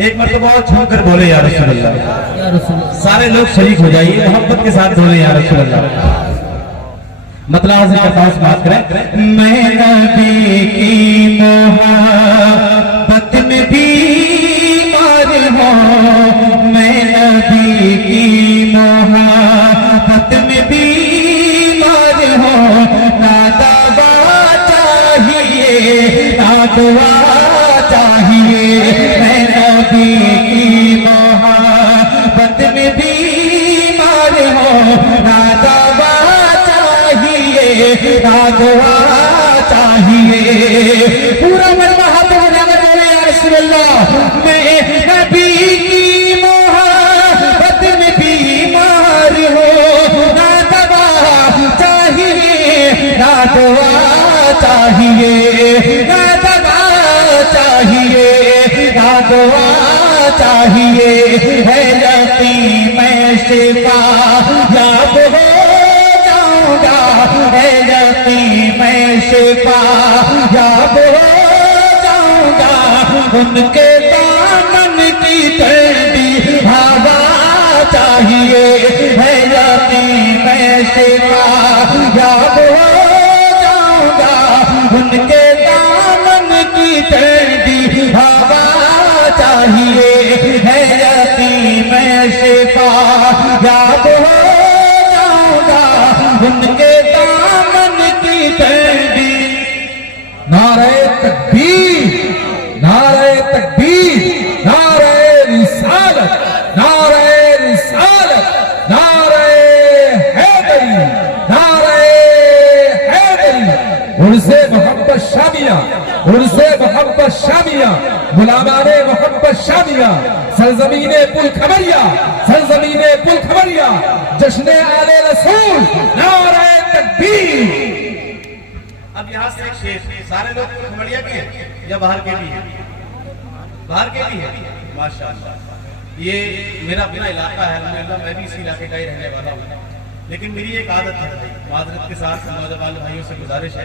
ایک مرتبہ چھوڑ کر بولے یا رسول اللہ. سارے لوگ شریک ہو جائیے, محبت کے ساتھ بولے یا رسول اللہ. مطلب حضرت عباس بات کریں. میں نبی کی محبت میں بیمار ہوں, میں نبی کی محبت میں بیمار ہوں, نہ دوا چاہیے نہ دعا چاہیے, میں نبی کی محبت میں بیمار ہوں, نہ دوا نہ دعا چاہیے. پورا مرمہ ہاتھ اٹھا کر بولے یا رسول اللہ. میں نبی کی محبت میں بیمار ہوں, نہ دوا چاہیے نہ دعا چاہیے, نہ دوا چاہیے نہ دعا چاہیے. ہے یقین میں شفا یاب ہو ہے یقین میں شفا یاب ہو جاؤں گا, ان کے دامن کی ٹھنڈی ہوا چاہیے. ہے یقین میں شفا یاب ہو جاؤں گا, ان کے دامن کی ٹھنڈی ہوا چاہیے. ہے یقین میں شفا یاب ہو جاؤں گا, ان کے دامن کی ٹھنڈی. نعرہ تکبیر, نعرہ تکبیر, نعرہ رسالت, نعرہ رسالت, نعرہ حیدری, نعرہ حیدری. عرص محبت شامیہ, عرص محبت شامیہ, غلامان محبت شامیہ, سرزمین پل کھمریا, سرزمین پل کھمریا, جشن آل رسول, نعرہ تکبیر. اب یہاں سے ایک شیخ, سارے لوگ کھمریا بھی ہیں یا باہر کے بھی ہیں؟ باہر کے بھی ہیں, ماشاءاللہ. یہ میرا اپنا علاقہ ہے, الحمدللہ میں بھی اسی علاقے کا ہی رہنے والا ہوں. لیکن میری ایک عادت ہے, معذرت کے ساتھ نوجوان بھائیوں سے گزارش ہے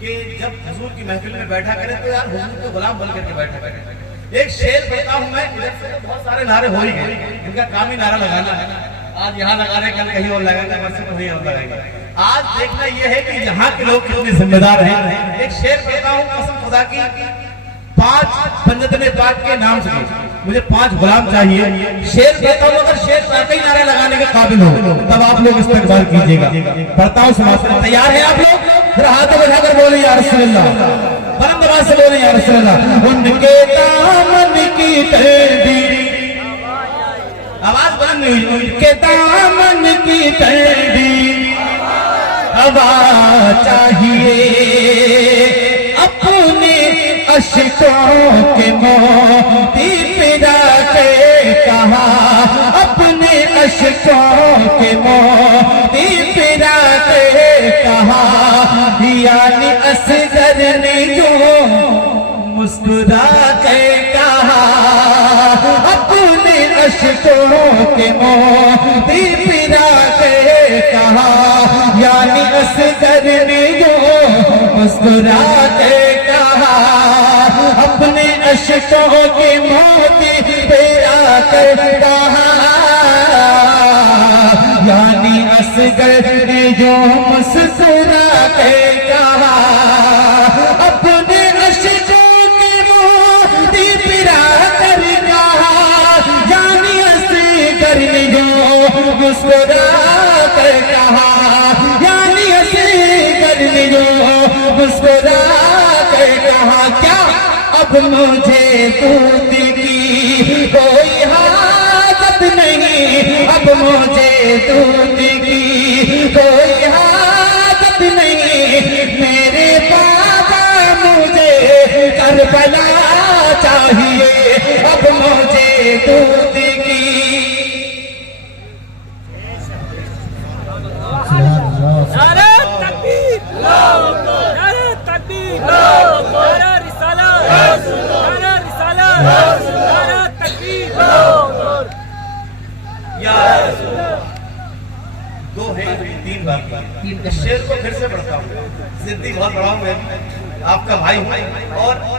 کہ جب حضور کی محفل میں بیٹھا کریں تو یار حضور کو غلام بن کر کے بیٹھا کریں. ایک شعر پڑھتا ہوں میں, بہت سارے نعرے ہو ہی گئے, ان کا کام ہی نعرہ لگانا ہے. آج یہاں لگا رہے, کل کہیں اور لگائیں گے, پرسوں کہیں اور لگائیں گے. آج دیکھنا یہ ہے کہ یہاں کے لوگ کتنے ذمہ دار ہیں. ایک شعر پڑھتا ہوں قسم خدا کی, 5 پنجتن پاک کے نام سے مجھے 5 غلام چاہیے. شعر پڑھتا ہوں, اگر شعر واقعی نعرے لگانے کے قابل ہو تب آپ لوگ استقبال کیجیے گا. پڑھتا ہوں, سماعت تیار ہیں آپ لوگ؟ پھر ہاتھ بجھا کر بولے یا رسول اللہ, بلند آواز سے بولے یا رسول اللہ. ان کے دامن کی ٹھنڈی, آواز بلند نہیں ہوئی, ان کے دامن کی ٹھنڈی ہوا چاہیے. اپنے اشکوں کے موتی پلا کے کہا, اپنے اشکوں کے موتی پلا کے کہا, یعنی اصغر نے جو مسکرا کے کہا, اپنے اشکوں کے موتی پلا کے کہا, یعنی اصغر نے جو مسکرا کے کہا, اپنے اشکوں کے موتی پلا کے کہا, یعنی اصغر نے جو مسکرا کے کہا, اپنے اشکوں کے موتی پلا کر کہا, یعنی اصغر نے جو مسکرا کر کہا, یعنی اصغر نے جو مسکرا کر کہا. کیا اب مجھے دودھ کی کوئی حاجت نہیں, اب مجھے دودھ کی کوئی حاجت نہیں, میرے بابا مجھے کربلا چاہیے, اب مجھے دودھ کی. نعرہ تکبیر, نعرہ تکبیر, نعرہ رسالت, نعرہ رسالت, نعرہ تکبیر. یا دو ہے, 3 بار اس شعر کو پھر سے پڑھتا ہوں. زندگی بہت بڑا ہوں میں, آپ کا بھائی ہوں, اور